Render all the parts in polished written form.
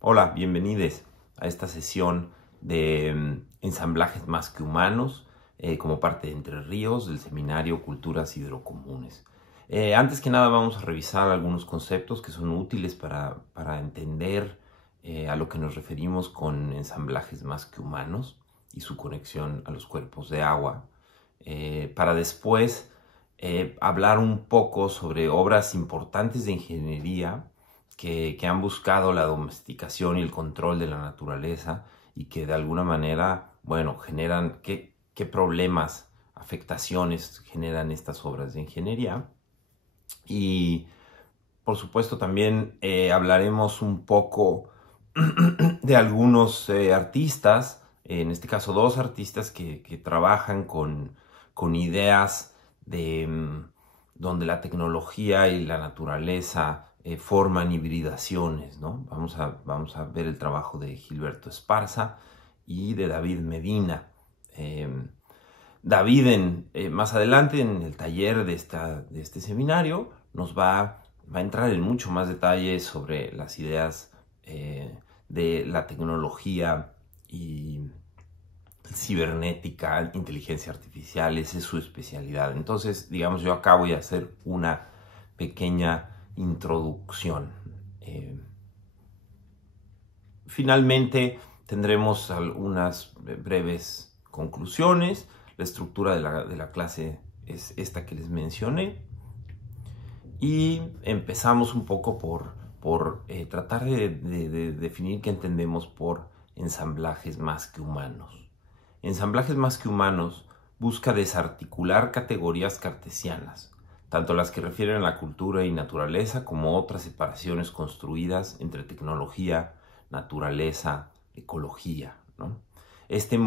Hola, bienvenidos a esta sesión de ensamblajes más que humanos como parte de Entre Ríos del seminario Culturas Hidrocomunes. Antes que nada vamos a revisar algunos conceptos que son útiles para entender a lo que nos referimos con ensamblajes más que humanos y su conexión a los cuerpos de agua, para después hablar un poco sobre obras importantes de ingeniería que han buscado la domesticación y el control de la naturaleza y que de alguna manera, bueno, generan qué problemas, afectaciones generan estas obras de ingeniería. Y por supuesto también hablaremos un poco de algunos artistas, en este caso dos artistas que trabajan con ideas de donde la tecnología y la naturaleza forman hibridaciones, ¿no? Vamos a ver el trabajo de Gilberto Esparza y de David Medina. David más adelante en el taller de este seminario nos va a entrar en mucho más detalle sobre las ideas de la tecnología y cibernética, inteligencia artificial, esa es su especialidad. Entonces, digamos, yo acá voy a hacer una pequeña introducción. Finalmente, tendremos algunas breves conclusiones. La estructura de la clase es esta que les mencioné. Y empezamos un poco por tratar de definir qué entendemos por ensamblajes más que humanos. Ensamblajes más que humanos busca desarticular categorías cartesianas, tanto las que refieren a la cultura y naturaleza como otras separaciones construidas entre tecnología, naturaleza, ecología, ¿no? Este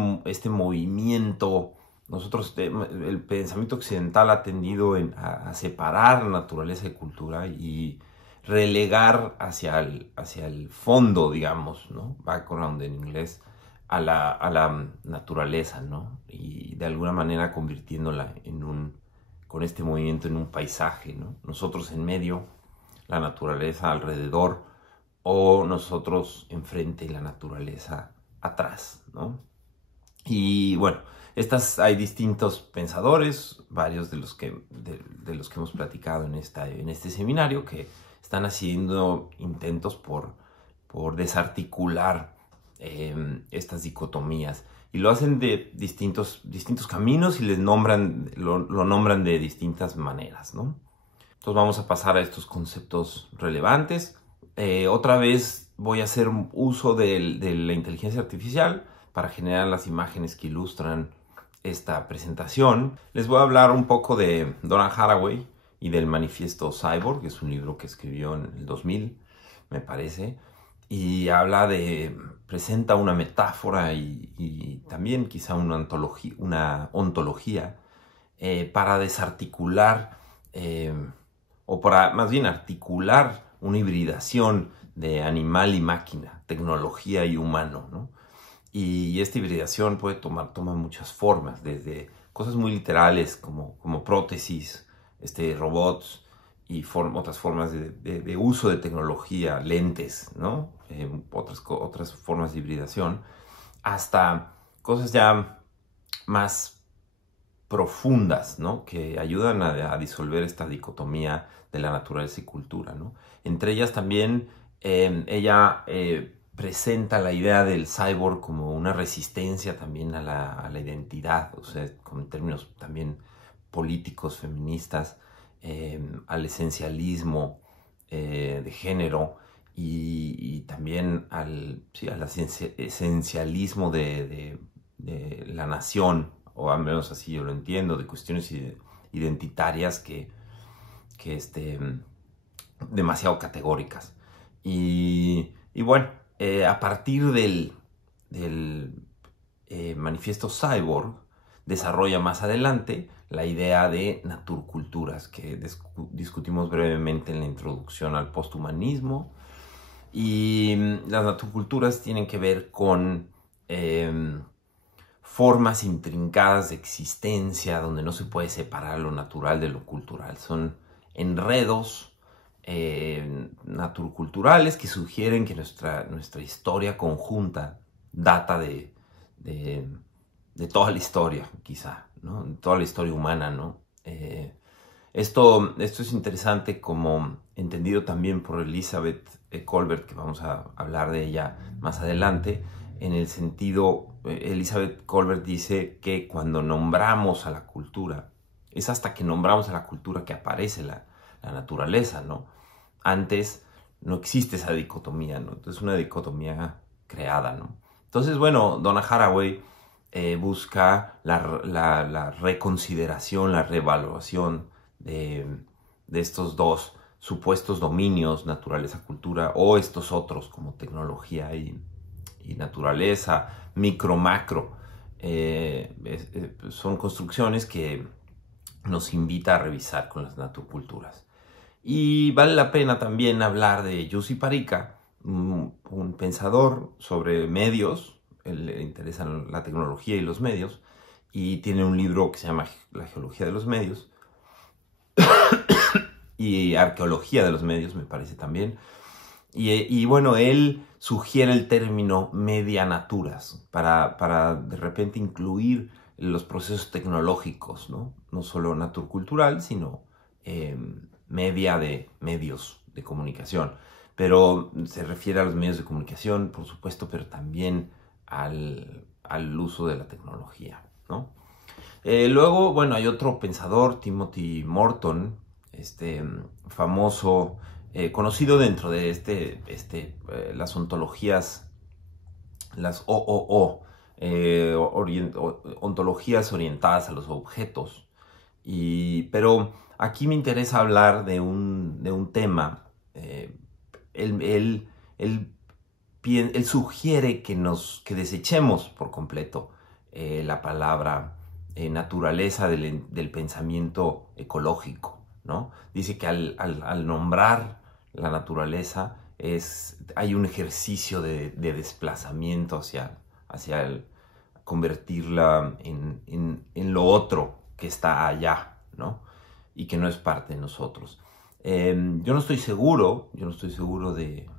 movimiento, el pensamiento occidental ha tendido a separar naturaleza y cultura y relegar hacia el fondo, digamos, ¿no? Background en inglés, a la naturaleza, ¿no? Y de alguna manera convirtiéndola con este movimiento en un paisaje, ¿no? Nosotros en medio, la naturaleza alrededor, o nosotros enfrente y la naturaleza atrás, ¿no? Y bueno, hay distintos pensadores, varios de los que hemos platicado en este seminario, que están haciendo intentos por desarticular estas dicotomías. Y lo hacen de distintos caminos y lo nombran de distintas maneras, ¿no? Entonces vamos a pasar a estos conceptos relevantes. Otra vez voy a hacer uso de la inteligencia artificial para generar las imágenes que ilustran esta presentación. Les voy a hablar un poco de Donna Haraway y del manifiesto Cyborg, que es un libro que escribió en el 2000, me parece, y presenta una metáfora y también quizá una ontología para desarticular o para más bien articular una hibridación de animal y máquina, tecnología y humano, ¿no? Y esta hibridación toma muchas formas, desde cosas muy literales como prótesis, robots y otras formas de uso de tecnología, lentes, ¿no? Otras formas de hibridación, hasta cosas ya más profundas, ¿no? Que ayudan a disolver esta dicotomía de la naturaleza y cultura, ¿no? Entre ellas también ella presenta la idea del cyborg como una resistencia también a la identidad, o sea, en términos también políticos, feministas, al esencialismo de género y también al esencialismo de la nación, o al menos así yo lo entiendo, de cuestiones identitarias que demasiado categóricas. Y bueno, a partir del manifiesto Cyborg, desarrolla más adelante la idea de naturculturas, que discutimos brevemente en la introducción al posthumanismo. Y las naturculturas tienen que ver con formas intrincadas de existencia donde no se puede separar lo natural de lo cultural. Son enredos naturculturales que sugieren que nuestra historia conjunta data de toda la historia, quizá, ¿no? Toda la historia humana, ¿no? Esto es interesante, como entendido también por Elizabeth Kolbert, que vamos a hablar de ella más adelante, en el sentido, Elizabeth Kolbert dice que cuando nombramos a la cultura, es hasta que nombramos a la cultura que aparece la naturaleza, ¿no? Antes no existe esa dicotomía, ¿no? Entonces es una dicotomía creada, ¿no? Entonces, bueno, Donna Haraway busca la reconsideración, la reevaluación de estos dos supuestos dominios, naturaleza-cultura, o estos otros como tecnología y naturaleza, micro-macro. Son construcciones que nos invita a revisar con las naturculturas. Y vale la pena también hablar de Jussi Parikka, un pensador sobre medios. Él le interesa la tecnología y los medios, y tiene un libro que se llama La geología de los medios y arqueología de los medios, me parece también. Y bueno, él sugiere el término medianaturas para de repente incluir los procesos tecnológicos, ¿no? No solo naturcultural, sino media de medios de comunicación. Pero se refiere a los medios de comunicación, por supuesto, pero también al uso de la tecnología, ¿no? Luego, bueno, hay otro pensador, Timothy Morton, famoso, conocido dentro de las ontologías, las OOO, ontologías orientadas a los objetos. Pero aquí me interesa hablar de un tema. Él sugiere que desechemos por completo la palabra naturaleza del pensamiento ecológico, ¿no? Dice que al nombrar la naturaleza hay un ejercicio de desplazamiento hacia convertirla en lo otro que está allá, ¿no? Y que no es parte de nosotros. Yo no estoy seguro de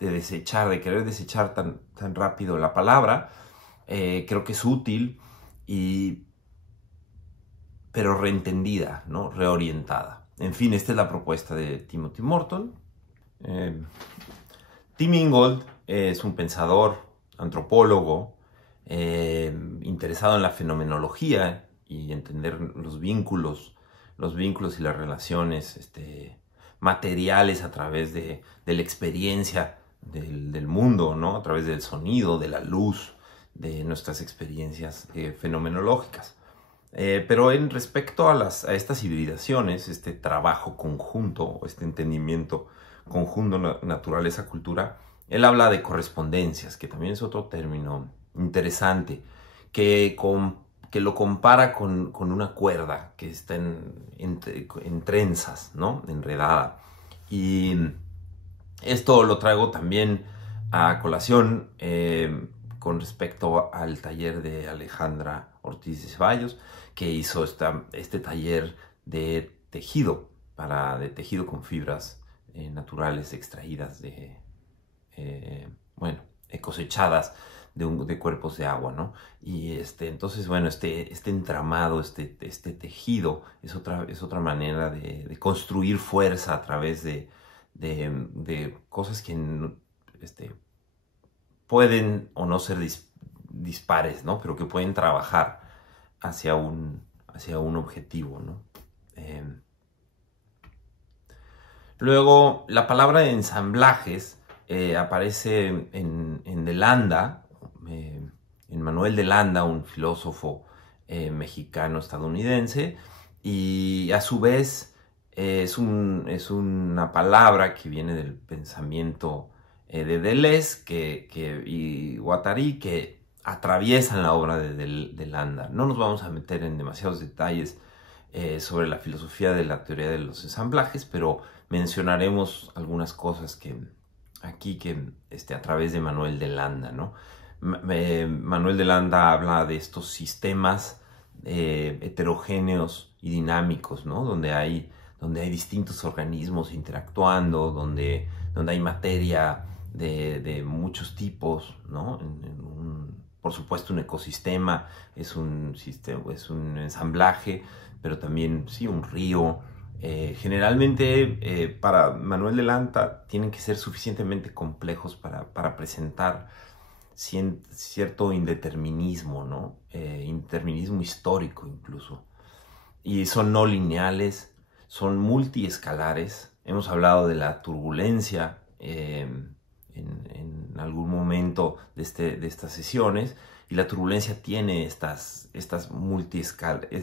desechar, de querer desechar tan rápido la palabra. Creo que es útil, pero reentendida, ¿no? Reorientada. En fin, esta es la propuesta de Timothy Morton. Tim Ingold es un pensador, antropólogo, interesado en la fenomenología y entender los vínculos y las relaciones materiales a través de la experiencia del mundo, ¿no? A través del sonido, de la luz, de nuestras experiencias fenomenológicas. Pero respecto a estas hibridaciones, este trabajo conjunto, o este entendimiento conjunto naturaleza-cultura, él habla de correspondencias, que también es otro término interesante, que lo compara con una cuerda que está en trenzas, ¿no? Enredada. Y esto lo traigo también a colación con respecto al taller de Alejandra Ortiz de Ceballos, que hizo este taller de tejido con fibras naturales extraídas cosechadas de cuerpos de agua, ¿no? Y entonces, bueno, este entramado, este tejido es otra manera de construir fuerza a través de cosas que pueden o no ser dispares, ¿no? Pero que pueden trabajar hacia un objetivo, ¿no? Luego, la palabra de ensamblajes aparece en De Landa, en Manuel de Landa, un filósofo mexicano-estadounidense, y a su vez es una palabra que viene del pensamiento de Deleuze y Guattari, que atraviesan la obra de Landa. No nos vamos a meter en demasiados detalles sobre la filosofía de la teoría de los ensamblajes, pero mencionaremos algunas cosas que a través de Manuel de Landa, ¿no? Manuel de Landa habla de estos sistemas heterogéneos y dinámicos, ¿no? Donde donde hay distintos organismos interactuando, donde hay materia de muchos tipos, ¿no? Por supuesto, un ecosistema es un ensamblaje, pero también, sí, un río. Generalmente, para Manuel de Landa, tienen que ser suficientemente complejos para presentar cierto indeterminismo, ¿no? Indeterminismo histórico incluso. Y son no lineales, son multiescalares. Hemos hablado de la turbulencia en algún momento de estas sesiones, y la turbulencia tiene es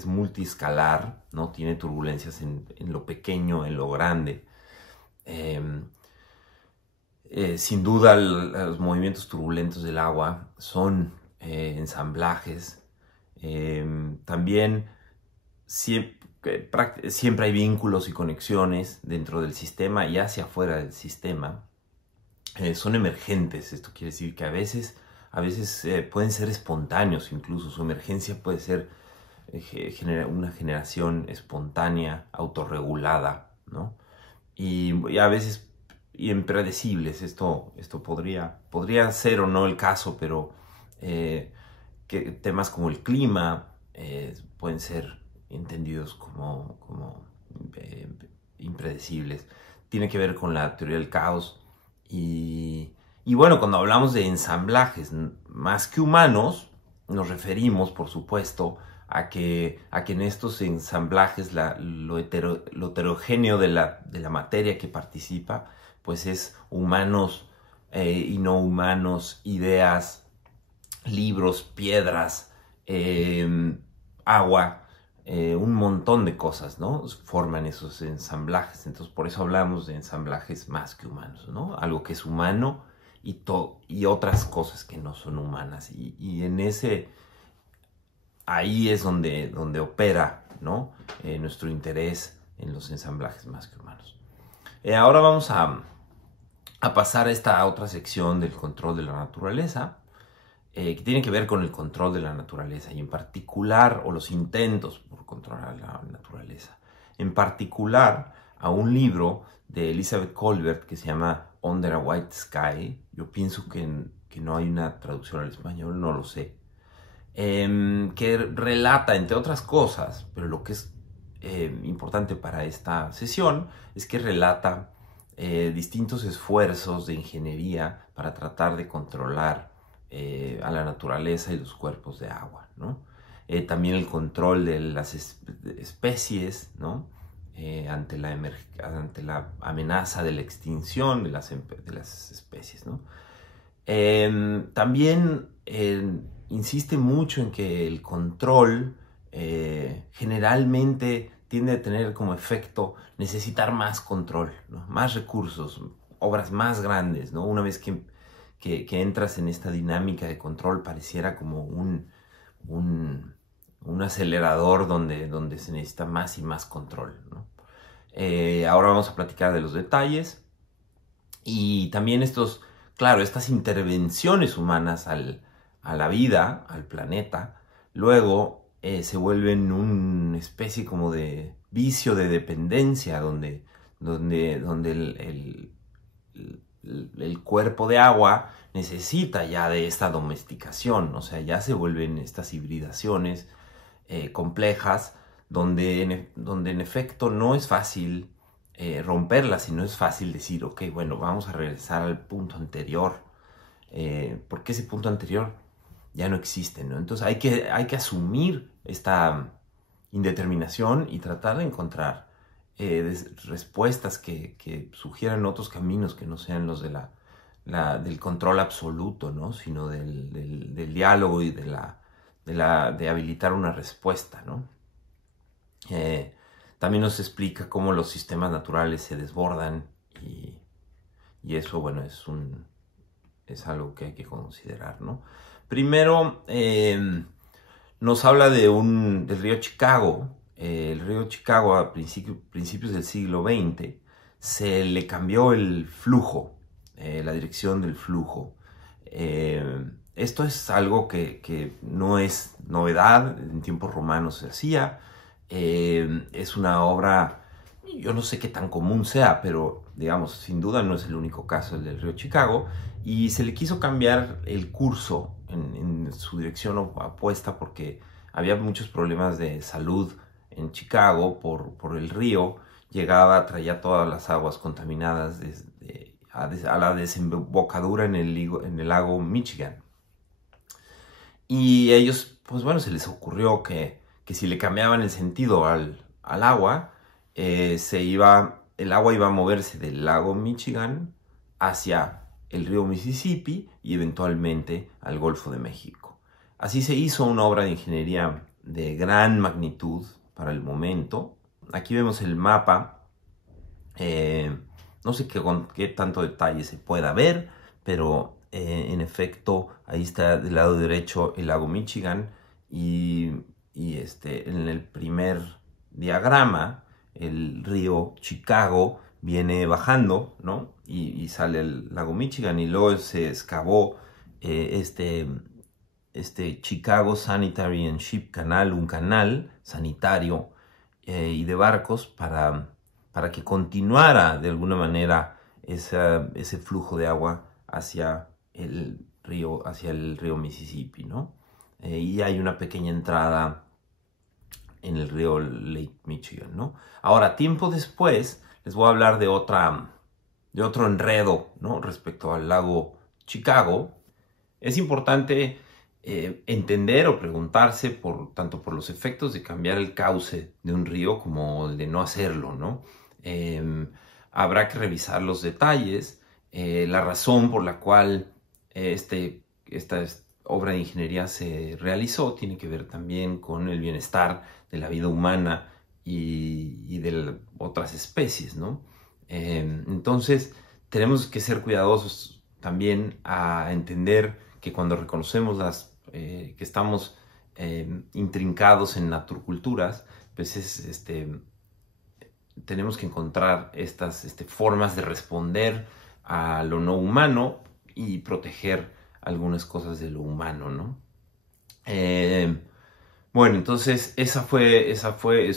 multiescalar, ¿no? Tiene turbulencias en lo pequeño, en lo grande. Sin duda, los movimientos turbulentos del agua son ensamblajes. También siempre hay vínculos y conexiones dentro del sistema y hacia afuera del sistema. Son emergentes. Esto quiere decir que a veces pueden ser espontáneos incluso. Su emergencia puede ser una generación espontánea, autorregulada, ¿no? Y a veces impredecibles. Esto podría ser o no el caso, pero que temas como el clima pueden ser entendidos como impredecibles. Tiene que ver con la teoría del caos. Y bueno, cuando hablamos de ensamblajes más que humanos, nos referimos, por supuesto, a que en estos ensamblajes lo heterogéneo de la materia que participa, pues es humanos y no humanos, ideas, libros, piedras, agua, un montón de cosas, ¿no? Forman esos ensamblajes. Entonces, por eso hablamos de ensamblajes más que humanos, ¿no? Algo que es humano y otras cosas que no son humanas. Y en ahí es donde opera, ¿no? Nuestro interés en los ensamblajes más que humanos. Ahora vamos a pasar a esta otra sección del control de la naturaleza, que tiene que ver con el control de la naturaleza y en particular, o los intentos por controlar la naturaleza. En particular, a un libro de Elizabeth Kolbert que se llama Under a White Sky. Yo pienso que no hay una traducción al español, no lo sé. Que relata, entre otras cosas, pero lo que es importante para esta sesión es que relata distintos esfuerzos de ingeniería para tratar de controlar a la naturaleza y los cuerpos de agua, ¿no? También el control de las especies, ¿no? Ante la amenaza de la extinción de las especies, ¿no? También insiste mucho en que el control generalmente tiende a tener como efecto necesitar más control, ¿no? Más recursos, obras más grandes, ¿no? Una vez que entras en esta dinámica de control, pareciera como un acelerador donde se necesita más y más control, ¿no? Ahora vamos a platicar de los detalles y también estas intervenciones humanas a la vida, al planeta, luego se vuelven una especie como de vicio de dependencia donde el cuerpo de agua necesita ya de esta domesticación, o sea, ya se vuelven estas hibridaciones complejas donde en efecto no es fácil romperlas, y no es fácil decir, ok, bueno, vamos a regresar al punto anterior, porque ese punto anterior ya no existe, ¿no? Entonces hay que asumir esta indeterminación y tratar de encontrar respuestas que sugieran otros caminos que no sean los del control absoluto, ¿no? Sino del diálogo y de habilitar una respuesta, ¿no? También nos explica cómo los sistemas naturales se desbordan y eso, bueno, es algo que hay que considerar, ¿no? Primero, nos habla del río Chicago. El río Chicago a principios del siglo XX se le cambió el flujo, la dirección del flujo. Esto es algo que no es novedad, en tiempos romanos se hacía. Es una obra Yo no sé qué tan común sea, pero digamos, sin duda no es el único caso el del río Chicago, y se le quiso cambiar el curso en su dirección opuesta porque había muchos problemas de salud en Chicago por el río. Llegaba, traía todas las aguas contaminadas a la desembocadura en el lago Michigan. Y ellos, pues bueno, se les ocurrió que si le cambiaban el sentido al agua, el agua iba a moverse del lago Michigan hacia el río Mississippi y eventualmente al Golfo de México. Así se hizo una obra de ingeniería de gran magnitud para el momento. Aquí vemos el mapa. No sé con qué tanto detalle se pueda ver, pero en efecto ahí está del lado derecho el lago Michigan y en el primer diagrama el río Chicago viene bajando, ¿no? Y sale el lago Michigan y luego se excavó este Chicago Sanitary and Ship Canal, un canal sanitario y de barcos para que continuara de alguna manera ese flujo de agua hacia el río Mississippi, ¿no? Y hay una pequeña entrada en el río Lake Michigan, ¿no? Ahora, tiempo después, les voy a hablar de otro enredo, ¿no? Respecto al lago Chicago. Es importante entender o preguntarse tanto por los efectos de cambiar el cauce de un río como el de no hacerlo, ¿no? Habrá que revisar los detalles, la razón por la cual esta obra de ingeniería se realizó tiene que ver también con el bienestar de la vida humana y de otras especies, ¿no? Entonces tenemos que ser cuidadosos también a entender que cuando reconocemos que estamos intrincados en naturculturas, pues tenemos que encontrar estas formas de responder a lo no humano y proteger algunas cosas de lo humano, ¿no? Bueno, entonces es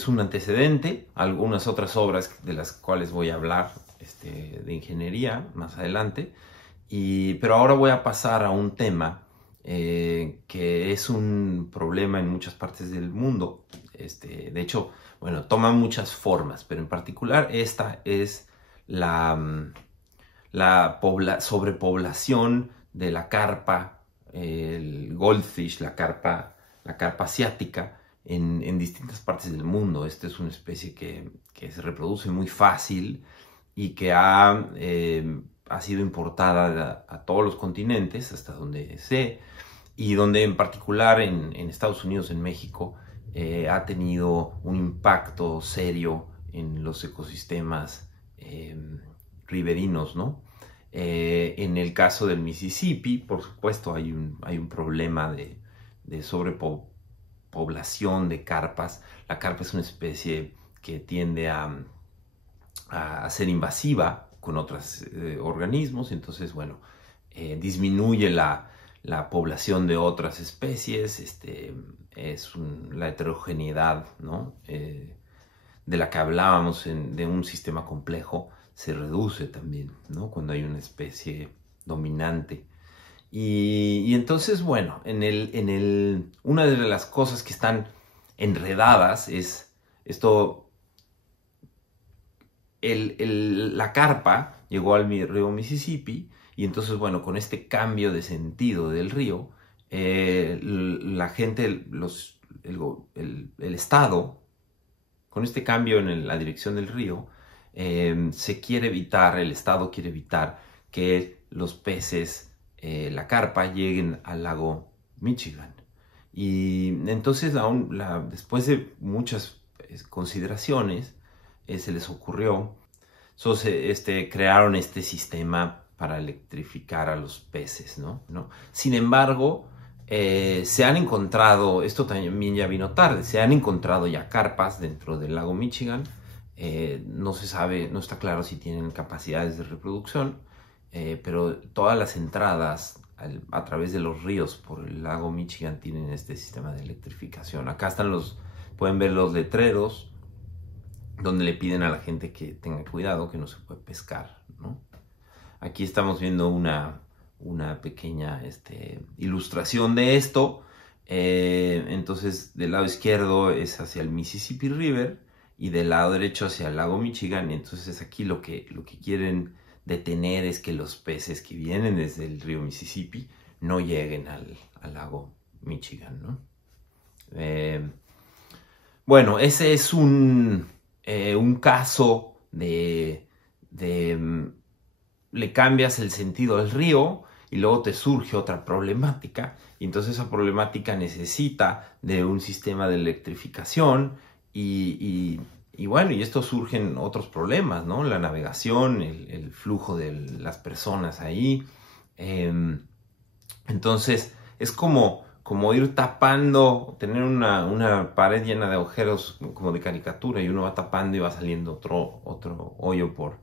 un antecedente. Algunas otras obras de las cuales voy a hablar de ingeniería más adelante. Pero ahora voy a pasar a un tema que es un problema en muchas partes del mundo. De hecho, bueno, toma muchas formas, pero en particular esta es la sobrepoblación de la carpa, el goldfish, la carpa asiática en distintas partes del mundo. Esta es una especie que se reproduce muy fácil y que ha sido importada a todos los continentes, hasta donde sé, y donde en particular en Estados Unidos, en México, ha tenido un impacto serio en los ecosistemas riberinos, ¿no? En el caso del Mississippi, por supuesto, hay un problema de sobrepoblación de carpas. La carpa es una especie que tiende a ser invasiva con otros organismos, entonces, bueno, disminuye la población de otras especies, la heterogeneidad, ¿no? De la que hablábamos de un sistema complejo se reduce también, ¿no? Cuando hay una especie dominante. Y entonces, bueno, una de las cosas que están enredadas es esto. La carpa llegó al río Mississippi y entonces, bueno, con este cambio de sentido del río, la gente, el Estado, con este cambio en la dirección del río, el Estado quiere evitar que los peces, la carpa, lleguen al lago Michigan. Y entonces, después de muchas consideraciones, se les ocurrió, crearon este sistema para electrificar a los peces, ¿no? Sin embargo, se han encontrado, esto también ya vino tarde, se han encontrado ya carpas dentro del lago Michigan. No se sabe, no está claro si tienen capacidades de reproducción, pero todas las entradas a través de los ríos por el lago Michigan tienen este sistema de electrificación. Acá pueden ver los letreros donde le piden a la gente que tenga cuidado, que no se puede pescar, ¿no? Aquí estamos viendo una pequeña ilustración de esto. Entonces, del lado izquierdo es hacia el Mississippi River y del lado derecho hacia el lago Michigan. Entonces, aquí lo que quieren detener es que los peces que vienen desde el río Mississippi no lleguen al lago Michigan, ¿no? Bueno, ese es un caso de le cambias el sentido al río y luego te surge otra problemática, y entonces esa problemática necesita de un sistema de electrificación y bueno, y esto surgen otros problemas, ¿no? La navegación, el flujo de las personas ahí. Entonces es como ir tapando, tener una pared llena de agujeros como de caricatura, y uno va tapando y va saliendo otro hoyo por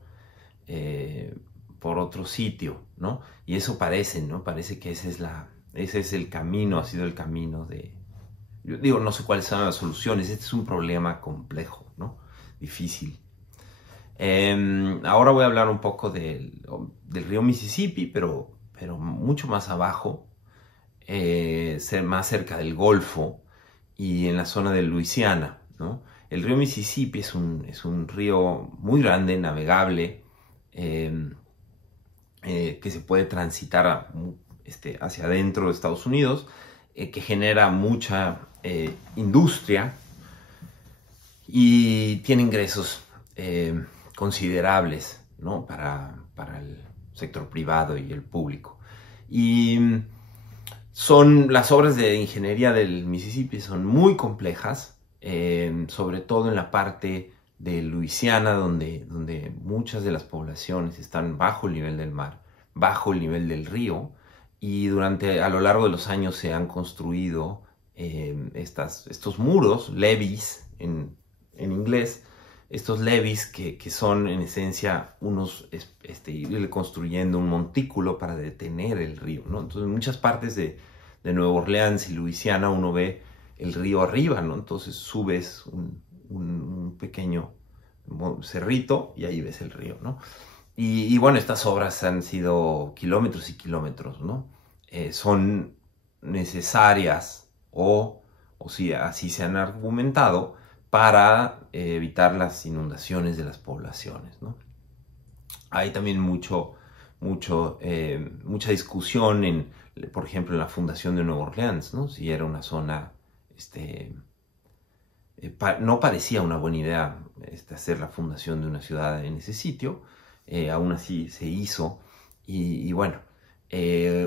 otro sitio, ¿no? Y eso parece, ¿no? Parece que ese es el camino, ha sido el camino de... Yo digo, no sé cuáles son las soluciones, este es un problema complejo, ¿no? Difícil. Ahora voy a hablar un poco del río Mississippi, pero mucho más abajo, más cerca del Golfo y en la zona de Luisiana, ¿no? El río Mississippi es un río muy grande, navegable, que se puede transitar hacia adentro de Estados Unidos, que genera mucha industria y tiene ingresos considerables, ¿no? para el sector privado y el público. Y las obras de ingeniería del Mississippi son muy complejas, sobre todo en la parte de Luisiana, donde muchas de las poblaciones están bajo el nivel del mar, bajo el nivel del río, y a lo largo de los años se han construido estos muros, levees en inglés, estos levees que son en esencia ir construyendo un montículo para detener el río, ¿no? Entonces, en muchas partes de Nueva Orleans y Luisiana uno ve el río arriba, ¿no? Entonces subes un pequeño cerrito y ahí ves el río, ¿no? Y bueno, estas obras han sido kilómetros y kilómetros, ¿no? Son necesarias o si así se han argumentado, para evitar las inundaciones de las poblaciones, ¿no? Hay también mucha discusión por ejemplo, en la fundación de Nueva Orleans, ¿no? Si era una zona, no parecía una buena idea hacer la fundación de una ciudad en ese sitio, aún así se hizo, y bueno,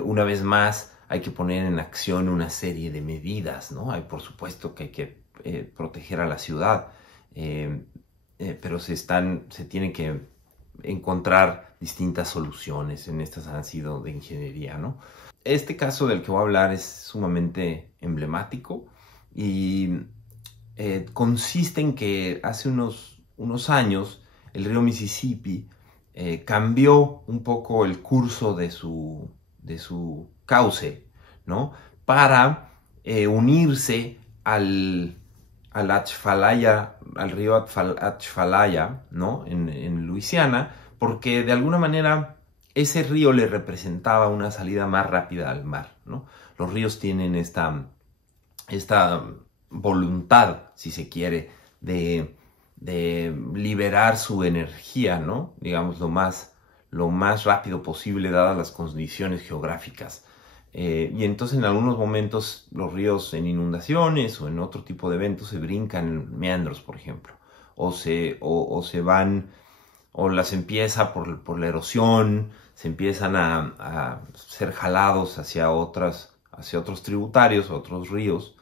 una vez más hay que poner en acción una serie de medidas, ¿no? Por supuesto que hay que proteger a la ciudad, pero se tienen que encontrar distintas soluciones. En estas han sido de ingeniería, ¿no? Este caso del que voy a hablar es sumamente emblemático y consiste en que hace unos años el río Mississippi cambió un poco el curso de su cauce, ¿no? Para unirse al río Atchafalaya, ¿no? En Luisiana, porque de alguna manera ese río le representaba una salida más rápida al mar, ¿no? Los ríos tienen esta voluntad, si se quiere, de liberar su energía, ¿no? Digamos, lo más rápido posible, dadas las condiciones geográficas. Y entonces en algunos momentos los ríos en inundaciones o en otro tipo de eventos se brincan en meandros, por ejemplo, o se van, o las empieza por la erosión, se empiezan a ser jalados hacia otros tributarios, otros ríos.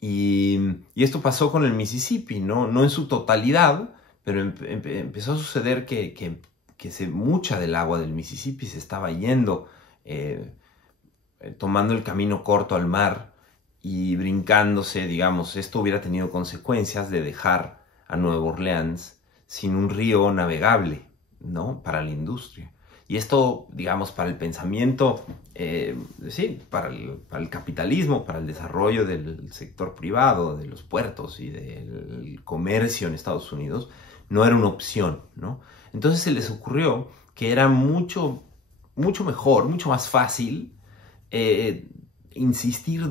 Y esto pasó con el Mississippi, no en su totalidad, pero empezó a suceder que mucha del agua del Mississippi se estaba yendo, tomando el camino corto al mar y brincándose, digamos. Esto hubiera tenido consecuencias de dejar a Nueva Orleans sin un río navegable, ¿no? Para la industria. Y esto, digamos, para el pensamiento, sí, para el capitalismo, para el desarrollo del sector privado, de los puertos y del comercio en Estados Unidos, no era una opción, ¿no? Entonces se les ocurrió que era mucho mejor, mucho más fácil insistir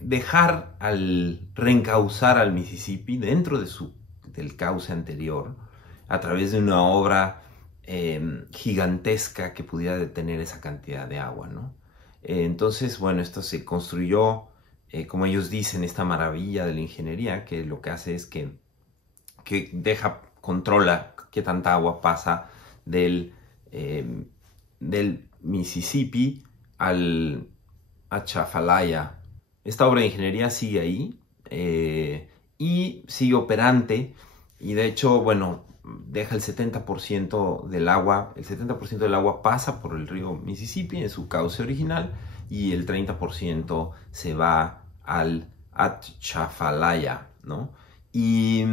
dejar al reencauzar al Mississippi dentro del cauce anterior a través de una obra gigantesca que pudiera detener esa cantidad de agua, ¿no? Entonces, bueno, esto se construyó, como ellos dicen, esta maravilla de la ingeniería, que lo que hace es que controla qué tanta agua pasa del Mississippi a Atchafalaya. Esta obra de ingeniería sigue ahí y sigue operante, y de hecho, bueno, deja el 70% del agua. El 70% del agua pasa por el río Mississippi en su cauce original, y el 30% se va al Atchafalaya, ¿no? Y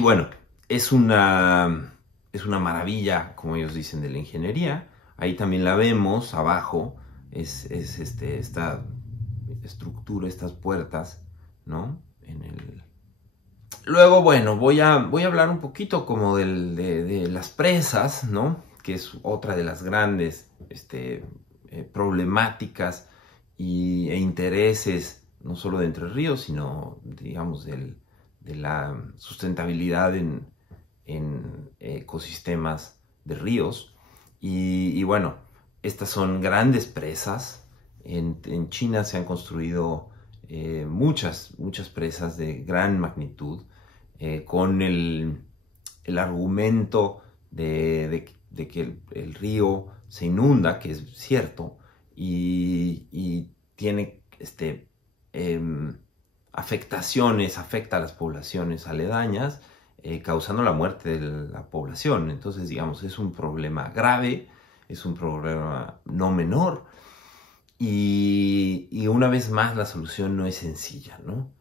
bueno, es una maravilla, como ellos dicen, de la ingeniería. Ahí también la vemos abajo, esta estructura, estas puertas, ¿no? Luego, bueno, voy a hablar un poquito como de las presas, ¿no? Que es otra de las grandes problemáticas e intereses, no solo de Entre Ríos, sino, digamos, de la sustentabilidad en ecosistemas de ríos. Y bueno, estas son grandes presas. En China se han construido muchas presas de gran magnitud, con el argumento de que el río se inunda, que es cierto, y tiene afecta a las poblaciones aledañas, causando la muerte de la población. Entonces, digamos, es un problema grave, es un problema no menor, y una vez más la solución no es sencilla, ¿no?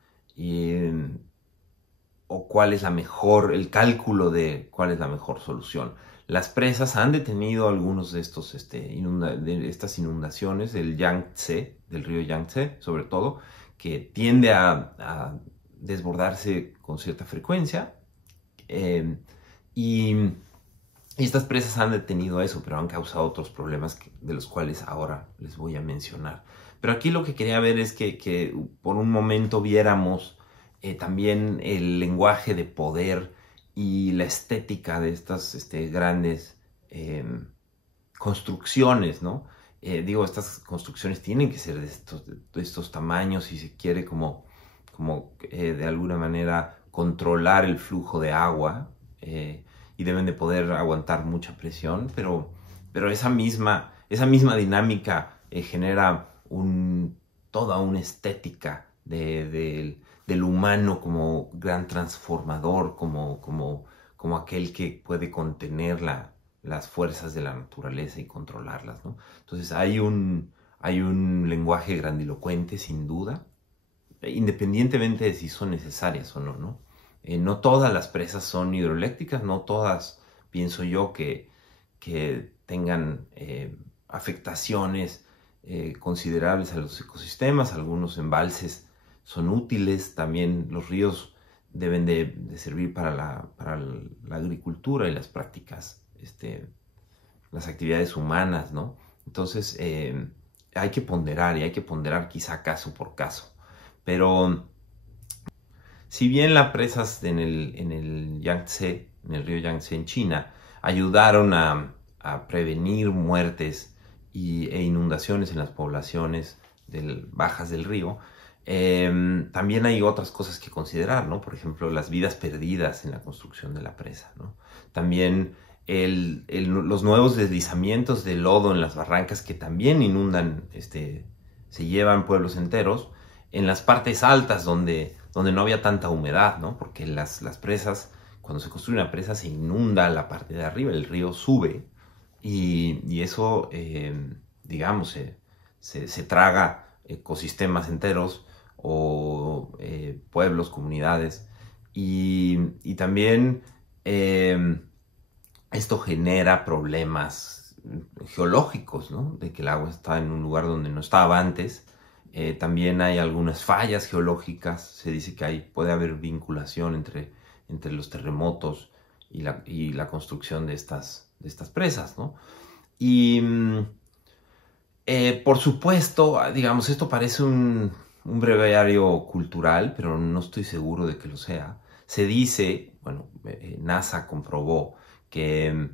O cuál es el cálculo de cuál es la mejor solución. Las presas han detenido algunos de estas inundaciones del Yangtze, del río Yangtze, sobre todo, que tiende a desbordarse con cierta frecuencia. Y estas presas han detenido eso, pero han causado otros problemas de los cuales ahora les voy a mencionar. Pero aquí lo que quería ver es que por un momento viéramos también el lenguaje de poder y la estética de estas grandes construcciones, ¿no? Estas construcciones tienen que ser de estos tamaños, si se quiere como de alguna manera controlar el flujo de agua, y deben de poder aguantar mucha presión, pero esa misma dinámica genera toda una estética del humano como gran transformador, como aquel que puede contener las fuerzas de la naturaleza y controlarlas, ¿no? Entonces hay un lenguaje grandilocuente, sin duda, independientemente de si son necesarias o no, ¿no? No todas las presas son hidroeléctricas, no todas, pienso yo, que tengan afectaciones considerables a los ecosistemas. Algunos embalses son útiles, también los ríos deben de servir para la agricultura y las prácticas, las actividades humanas, ¿no? Entonces hay que ponderar quizá caso por caso. Pero si bien las presas en el Yangtze, en el río Yangtze en China, ayudaron a prevenir muertes e inundaciones en las poblaciones bajas del río, también hay otras cosas que considerar, ¿no? Por ejemplo, las vidas perdidas en la construcción de la presa, ¿no? También los nuevos deslizamientos de lodo en las barrancas, que también inundan, se llevan pueblos enteros, en las partes altas donde no había tanta humedad, ¿no? Porque las presas, cuando se construye una presa, se inunda la parte de arriba, el río sube, y eso, digamos, se traga ecosistemas enteros, o pueblos, comunidades, y también esto genera problemas geológicos, ¿no? De que el agua está en un lugar donde no estaba antes. También hay algunas fallas geológicas. Se dice que puede haber vinculación entre entre los terremotos y la construcción de estas presas, ¿no? Y por supuesto, digamos, esto parece un breviario cultural, pero no estoy seguro de que lo sea. Se dice, bueno, NASA comprobó que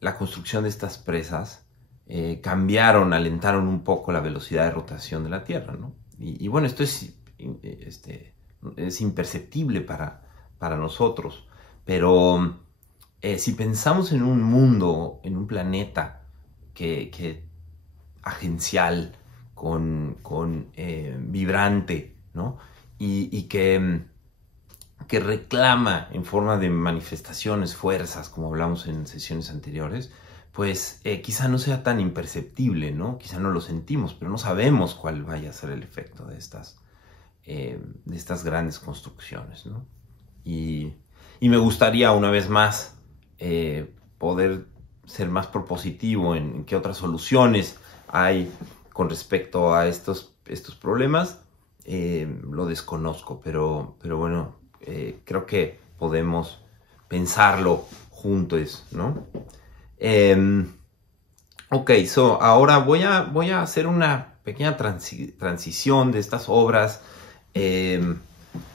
la construcción de estas presas alentaron un poco la velocidad de rotación de la Tierra, ¿no? Y bueno, esto es imperceptible para nosotros, pero si pensamos en un mundo, en un planeta que agencial, vibrante, ¿no? Y que reclama en forma de manifestaciones, fuerzas, como hablamos en sesiones anteriores, pues quizá no sea tan imperceptible, ¿no? Quizá no lo sentimos, pero no sabemos cuál vaya a ser el efecto de estas grandes construcciones, ¿no? Y me gustaría una vez más poder ser más propositivo en qué otras soluciones hay con respecto a estos problemas. Lo desconozco, pero bueno, creo que podemos pensarlo juntos, ¿no? Ok, ahora voy a hacer una pequeña transición de estas obras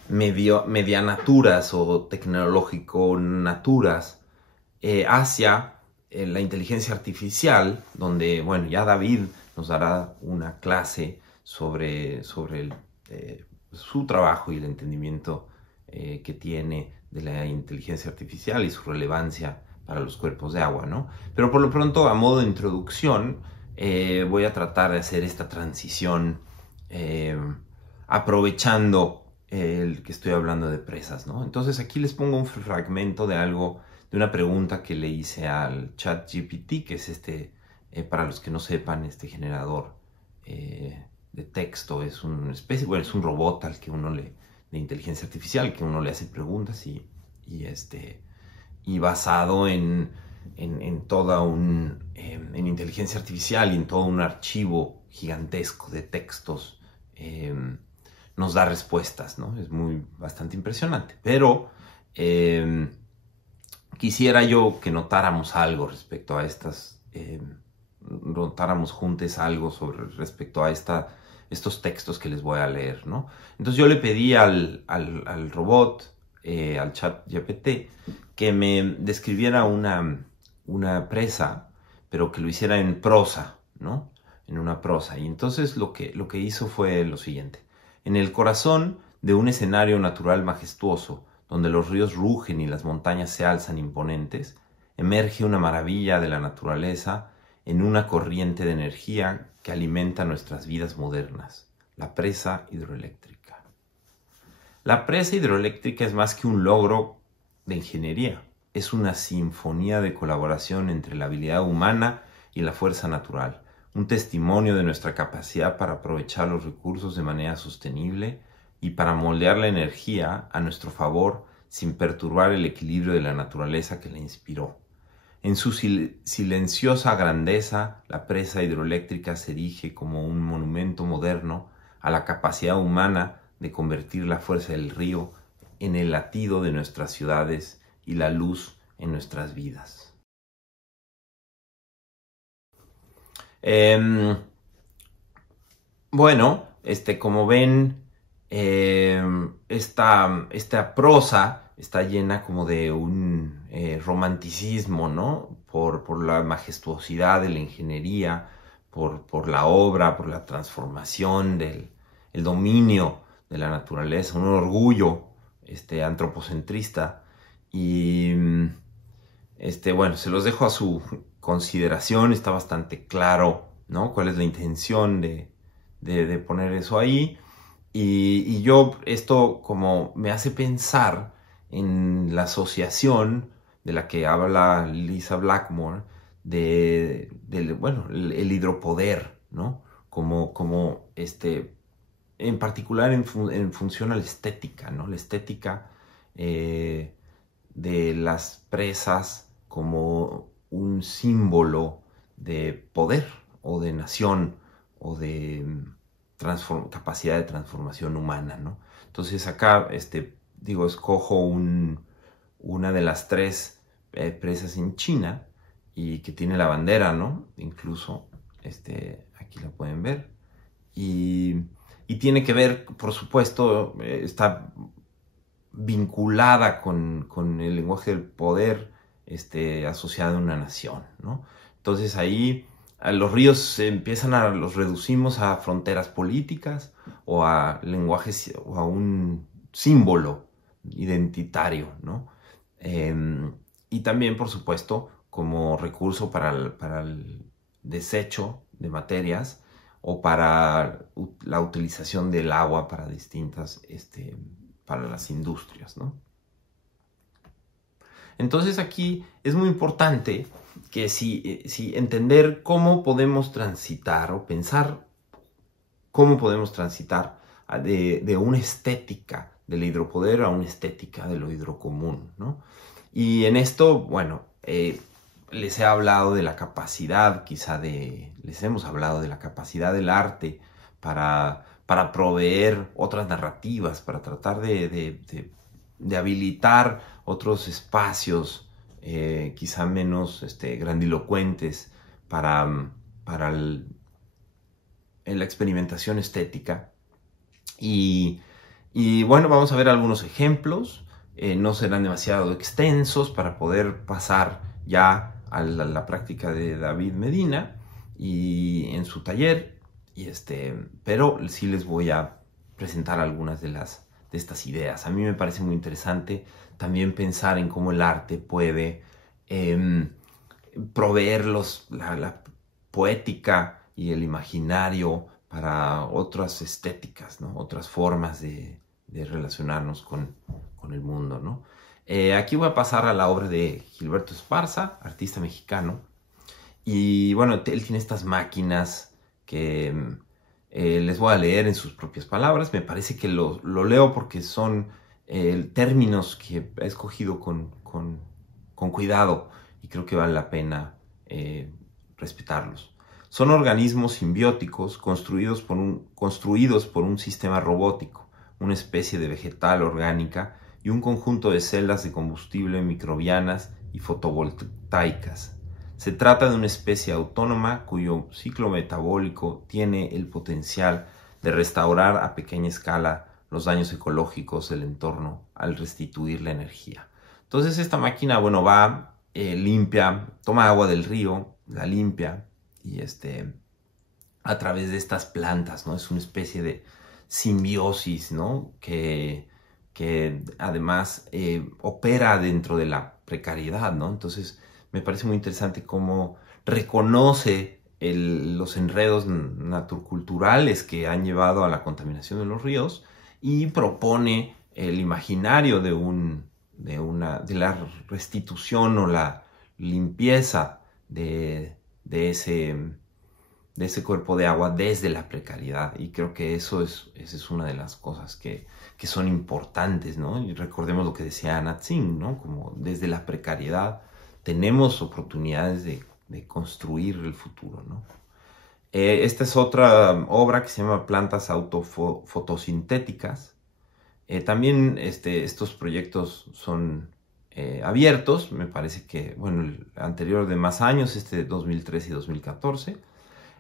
medianaturas o tecnológico-naturas hacia la inteligencia artificial, donde, bueno, ya David nos dará una clase sobre su trabajo y el entendimiento que tiene de la inteligencia artificial y su relevancia para los cuerpos de agua, ¿no? Pero por lo pronto, a modo de introducción, voy a tratar de hacer esta transición aprovechando el que estoy hablando de presas, ¿no? Entonces aquí les pongo un fragmento de una pregunta que le hice al ChatGPT, que es para los que no sepan, este generador de texto, es una especie, bueno, es un robot de inteligencia artificial, que uno le hace preguntas y basado en inteligencia artificial y en todo un archivo gigantesco de textos, nos da respuestas, ¿no? Es bastante impresionante, pero quisiera yo que notáramos algo respecto a notáramos juntos algo respecto a estos textos que les voy a leer, ¿no? Entonces yo le pedí al robot, al ChatGPT, que me describiera una presa, pero que lo hiciera en prosa, ¿no? En una prosa. Y entonces lo que hizo fue lo siguiente. En el corazón de un escenario natural majestuoso, donde los ríos rugen y las montañas se alzan imponentes, emerge una maravilla de la naturaleza en una corriente de energía que alimenta nuestras vidas modernas, la presa hidroeléctrica. La presa hidroeléctrica es más que un logro de ingeniería, es una sinfonía de colaboración entre la habilidad humana y la fuerza natural, un testimonio de nuestra capacidad para aprovechar los recursos de manera sostenible y para moldear la energía a nuestro favor sin perturbar el equilibrio de la naturaleza que la inspiró. En su silenciosa grandeza, la presa hidroeléctrica se erige como un monumento moderno a la capacidad humana de convertir la fuerza del río en el latido de nuestras ciudades y la luz en nuestras vidas. Bueno, como ven, esta prosa está llena como de un romanticismo, ¿no? Por la majestuosidad de la ingeniería, por la obra, por la transformación el dominio de la naturaleza, un orgullo antropocentrista. Y bueno, se los dejo a su consideración, está bastante claro, ¿no? Cuál es la intención de poner eso ahí. Y yo, esto como me hace pensar en la asociación de la que habla Lisa Blackmore, bueno, el hidropoder, ¿no? Como en particular en función a la estética, ¿no? La estética de las presas como un símbolo de poder o de nación o de capacidad de transformación humana, ¿no? Entonces acá escojo una de las 3 presas en China y que tiene la bandera, ¿no? Incluso, aquí la pueden ver. Y tiene que ver, por supuesto, está vinculada con el lenguaje del poder asociado a una nación, ¿no? Entonces ahí los ríos los reducimos a fronteras políticas o a lenguajes o a un símbolo identitario, ¿no? Y también, por supuesto, como recurso para el desecho de materias o para la utilización del agua para distintas, para las industrias, ¿no? Entonces aquí es muy importante que si entender cómo podemos transitar o pensar cómo podemos transitar de una estética del hidropoder a una estética de lo hidrocomún, ¿no? Y en esto, bueno, les he hablado de la capacidad, les hemos hablado de la capacidad del arte para proveer otras narrativas, para tratar de habilitar otros espacios quizá menos grandilocuentes para la experimentación estética. Y bueno, vamos a ver algunos ejemplos. No serán demasiado extensos para poder pasar ya a la práctica de David Medina y en su taller, pero sí les voy a presentar algunas de estas ideas. A mí me parece muy interesante también pensar en cómo el arte puede proveer la poética y el imaginario para otras estéticas, ¿no? Otras formas de relacionarnos con el mundo, ¿no? Aquí voy a pasar a la obra de Gilberto Esparza, artista mexicano. Y bueno, él tiene estas máquinas que les voy a leer en sus propias palabras. Me parece que lo leo porque son términos que he escogido con cuidado y creo que vale la pena respetarlos. Son organismos simbióticos construidos por un sistema robótico, una especie de vegetal orgánica y un conjunto de celdas de combustible microbianas y fotovoltaicas. Se trata de una especie autónoma cuyo ciclo metabólico tiene el potencial de restaurar a pequeña escala los daños ecológicos del entorno al restituir la energía. Entonces esta máquina, bueno, va, limpia, toma agua del río, la limpia y a través de estas plantas, ¿no? Es una especie de simbiosis, ¿no? Que además opera dentro de la precariedad, ¿no? Entonces me parece muy interesante cómo reconoce los enredos naturculturales que han llevado a la contaminación de los ríos y propone el imaginario de la restitución o la limpieza de ese cuerpo de agua desde la precariedad. Y creo que esa es una de las cosas que son importantes, ¿no? Y recordemos lo que decía Anna Tsing, ¿no? Como desde la precariedad tenemos oportunidades de construir el futuro, ¿no? Esta es otra obra que se llama Plantas Autofotosintéticas. También estos proyectos son abiertos. Me parece que, bueno, el anterior de más años, de 2013 y 2014,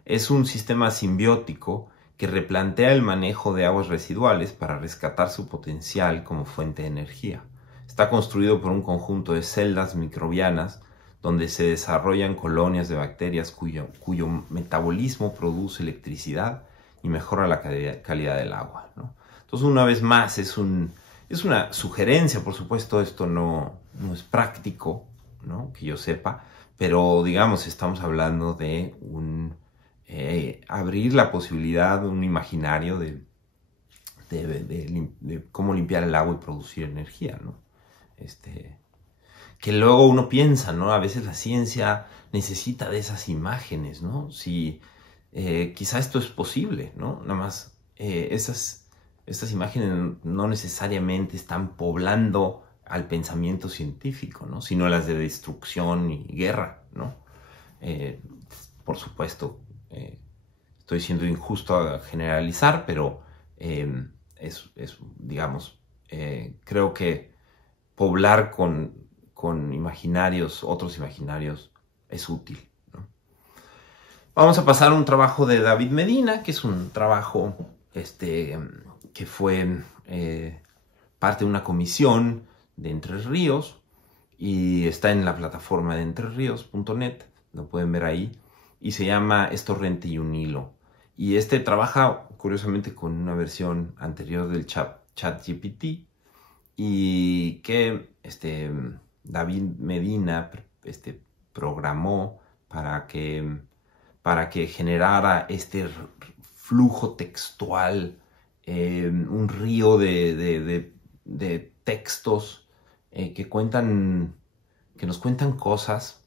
es un sistema simbiótico que replantea el manejo de aguas residuales para rescatar su potencial como fuente de energía. Está construido por un conjunto de celdas microbianas donde se desarrollan colonias de bacterias cuyo metabolismo produce electricidad y mejora la calidad del agua, ¿no? Entonces, una vez más, es una sugerencia, por supuesto, esto no es práctico, ¿no? Que yo sepa, pero digamos, estamos hablando de abrir la posibilidad de un imaginario de cómo limpiar el agua y producir energía, ¿no? Que luego uno piensa, ¿no? A veces la ciencia necesita de esas imágenes, ¿no? Si quizá esto es posible, ¿no? Nada más estas imágenes no necesariamente están poblando al pensamiento científico, ¿no? Sino las de destrucción y guerra, ¿no? Por supuesto, estoy siendo injusto a generalizar, pero digamos, Creo que poblar con imaginarios, otros imaginarios, es útil, ¿no? Vamos a pasar a un trabajo de David Medina, que es un trabajo que fue parte de una comisión de Entre Ríos y está en la plataforma de entreríos.net, lo pueden ver ahí, y se llama Es torrente y un hilo. Y trabaja curiosamente con una versión anterior del ChatGPT y que David Medina programó para que generara este flujo textual, un río de textos que nos cuentan cosas,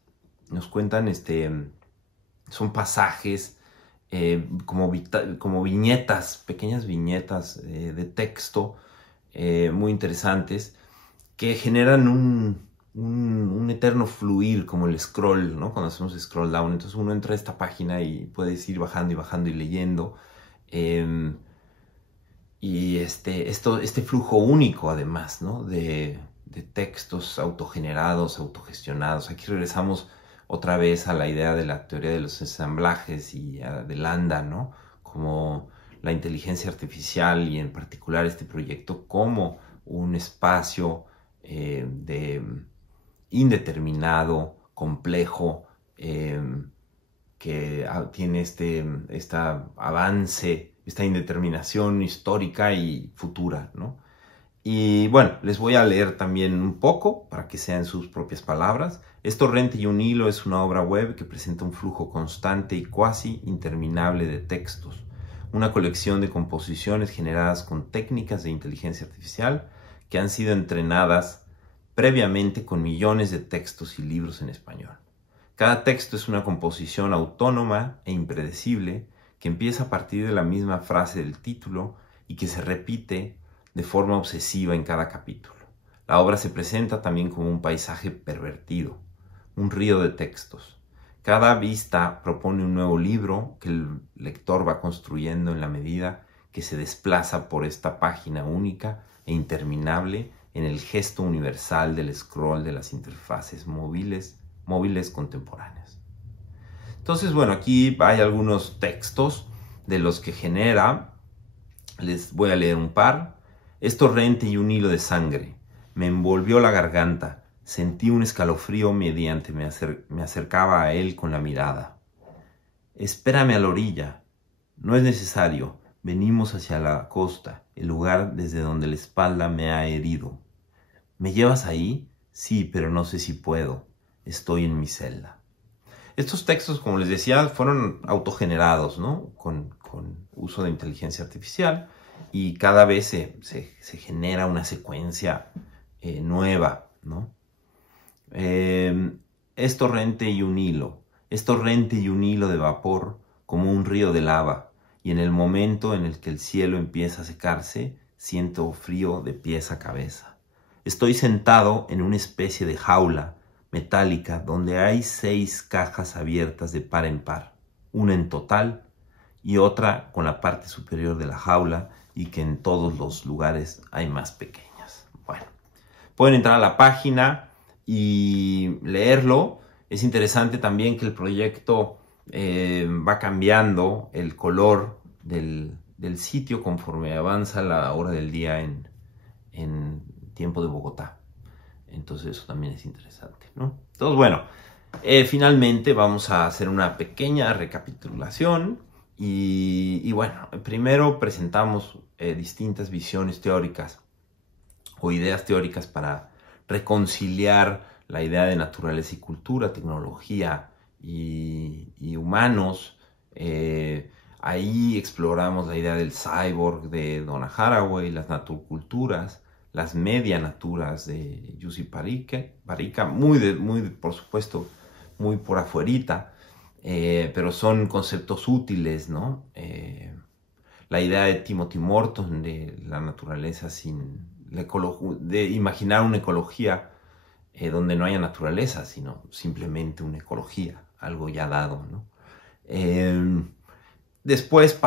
nos cuentan, son pasajes como viñetas, pequeñas viñetas de texto muy interesantes que generan un eterno fluir, como el scroll, ¿no? Cuando hacemos scroll down, entonces uno entra a esta página y puedes ir bajando y bajando y leyendo. Y este flujo único, además, ¿no? de textos autogenerados, autogestionados. Aquí regresamos otra vez a la idea de la teoría de los ensamblajes y de Landa, ¿no? Como la inteligencia artificial y en particular este proyecto como un espacio indeterminado, complejo, que tiene este avance, esta indeterminación histórica y futura, ¿no? Y bueno, les voy a leer también un poco para que sean sus propias palabras. Es torrente y un hilo es una obra web que presenta un flujo constante y cuasi interminable de textos, una colección de composiciones generadas con técnicas de inteligencia artificial que han sido entrenadas previamente con millones de textos y libros en español. Cada texto es una composición autónoma e impredecible que empieza a partir de la misma frase del título y que se repite de forma obsesiva en cada capítulo. La obra se presenta también como un paisaje pervertido, un río de textos. Cada vista propone un nuevo libro que el lector va construyendo en la medida que se desplaza por esta página única e interminable en el gesto universal del scroll de las interfaces móviles contemporáneas. Entonces, bueno, aquí hay algunos textos de los que genera. Les voy a leer un par. Es torrente y un hilo de sangre. Me envolvió la garganta. Sentí un escalofrío mediante me acercaba a él con la mirada. Espérame a la orilla. No es necesario. Venimos hacia la costa, el lugar desde donde la espalda me ha herido. ¿Me llevas ahí? Sí, pero no sé si puedo. Estoy en mi celda. Estos textos, como les decía, fueron autogenerados, ¿no? Con uso de inteligencia artificial y cada vez se genera una secuencia nueva, ¿no? Es torrente y un hilo. Es torrente y un hilo de vapor como un río de lava y en el momento en el que el cielo empieza a secarse, siento frío de pies a cabeza. Estoy sentado en una especie de jaula metálica donde hay 6 cajas abiertas de par en par, una en total y otra con la parte superior de la jaula y que en todos los lugares hay más pequeñas. Bueno, pueden entrar a la página y leerlo. Es interesante también que el proyecto va cambiando el color del sitio conforme avanza la hora del día en tiempo de Bogotá. Entonces eso también es interesante, ¿no? Entonces, bueno, finalmente vamos a hacer una pequeña recapitulación y bueno, primero presentamos distintas visiones teóricas o ideas teóricas para reconciliar la idea de naturaleza y cultura, tecnología y humanos. Ahí exploramos la idea del cyborg de Donna Haraway, las naturculturas, las medianaturas de Jussi Parica, muy por supuesto, muy por afuerita, pero son conceptos útiles, ¿no? La idea de Timothy Morton de la naturaleza de imaginar una ecología donde no haya naturaleza, sino simplemente una ecología, algo ya dado, ¿no? Después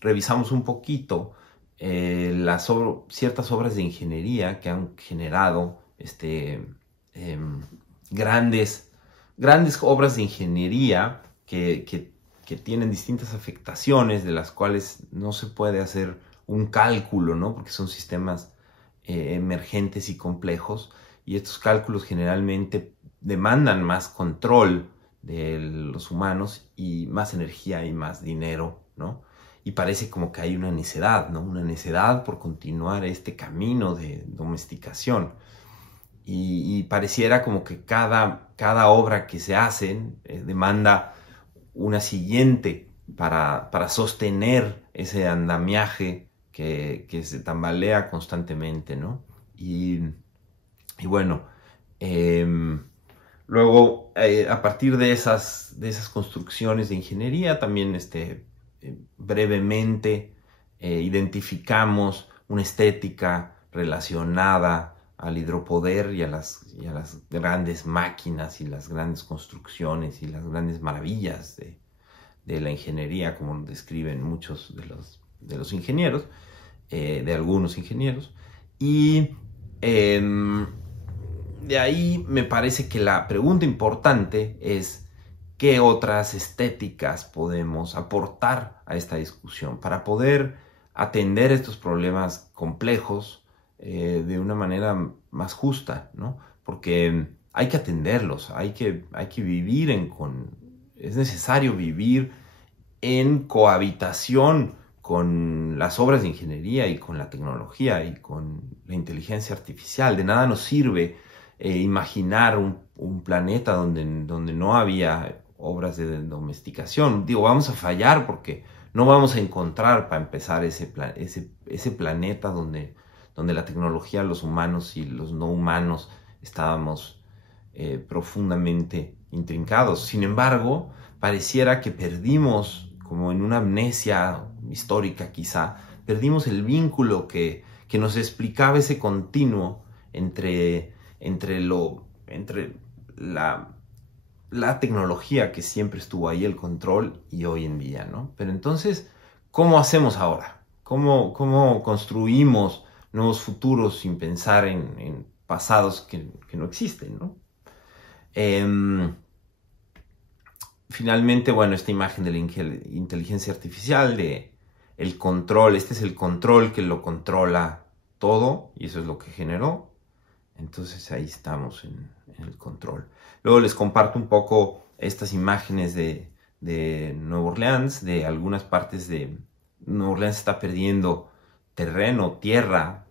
revisamos un poquito ciertas obras de ingeniería que han generado grandes obras de ingeniería que tienen distintas afectaciones, de las cuales no se puede hacer un cálculo, ¿no? Porque son sistemas emergentes y complejos, y estos cálculos generalmente demandan más control de los humanos y más energía y más dinero, ¿no? Y parece como que hay una necedad, ¿no? Una necedad por continuar este camino de domesticación. Y pareciera como que cada obra que se hace demanda una siguiente para sostener ese andamiaje que se tambalea constantemente, ¿no? Y bueno, luego a partir de esas construcciones de ingeniería también brevemente identificamos una estética relacionada al hidropoder y a las grandes máquinas y las grandes construcciones y las grandes maravillas de la ingeniería, como describen muchos de los ingenieros, de algunos ingenieros. Y de ahí me parece que la pregunta importante es: ¿qué otras estéticas podemos aportar a esta discusión para poder atender estos problemas complejos de una manera más justa, ¿no? Porque hay que atenderlos, hay que vivir es necesario vivir en cohabitación con las obras de ingeniería y con la tecnología y con la inteligencia artificial. De nada nos sirve imaginar un planeta donde no había obras de domesticación. Digo, vamos a fallar porque no vamos a encontrar, para empezar, ese planeta donde la tecnología, los humanos y los no humanos estábamos profundamente intrincados. Sin embargo, pareciera que perdimos, como en una amnesia histórica quizá, perdimos el vínculo que nos explicaba ese continuo entre la tecnología, que siempre estuvo ahí, el control, y hoy en día, ¿no? Pero entonces, ¿cómo hacemos ahora? ¿Cómo construimos nuevos futuros sin pensar en pasados que no existen, ¿no? Finalmente, bueno, esta imagen de la inteligencia artificial, de el control, este es el control que lo controla todo, y eso es lo que generó. Entonces ahí estamos en el control. Luego les comparto un poco estas imágenes de Nueva Orleans, de algunas partes de Nueva Orleans. Está perdiendo terreno, tierra,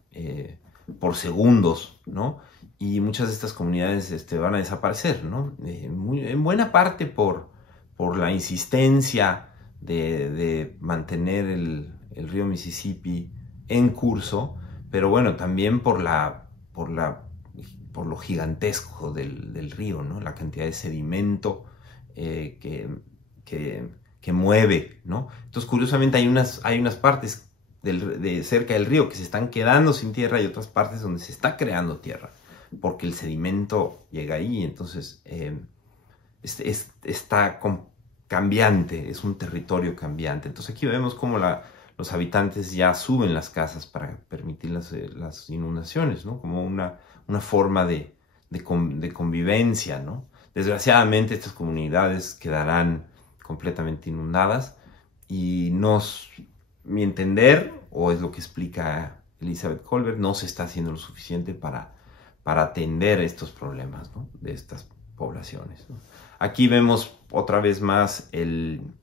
por segundos, ¿no? Y muchas de estas comunidades van a desaparecer, ¿no? En buena parte por la insistencia de mantener el río Mississippi en curso, pero bueno, también por lo gigantesco del río, ¿no? La cantidad de sedimento que mueve, ¿no? Entonces, curiosamente, hay unas partes cerca del río que se están quedando sin tierra, y otras partes donde se está creando tierra, porque el sedimento llega ahí. Entonces está cambiante, es un territorio cambiante. Entonces aquí vemos cómo los habitantes ya suben las casas para permitir las inundaciones, ¿no? Como una forma de convivencia, ¿no? Desgraciadamente estas comunidades quedarán completamente inundadas, y mi entender, o es lo que explica Elizabeth Kolbert, no se está haciendo lo suficiente para atender estos problemas, ¿no? De estas poblaciones, ¿no? Aquí vemos otra vez más el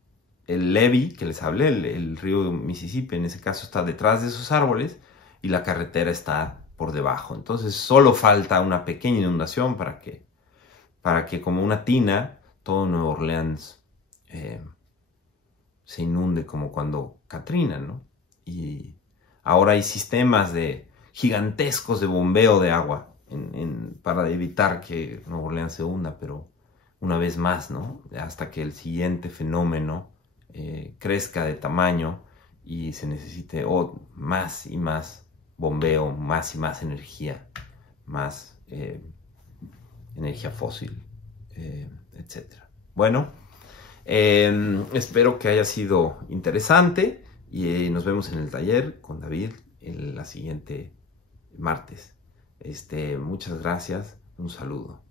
levee que les hablé, el río Mississippi. En ese caso está detrás de esos árboles y la carretera está por debajo. Entonces solo falta una pequeña inundación para que como una tina todo Nueva Orleans se inunde, como cuando Katrina, ¿no? Y ahora hay sistemas gigantescos de bombeo de agua para evitar que Nueva Orleans se hunda, pero una vez más, ¿no? Hasta que el siguiente fenómeno crezca de tamaño y se necesite más y más bombeo, más y más energía, más energía fósil, etc. Bueno, espero que haya sido interesante. Y nos vemos en el taller con David la siguiente martes. Muchas gracias, un saludo.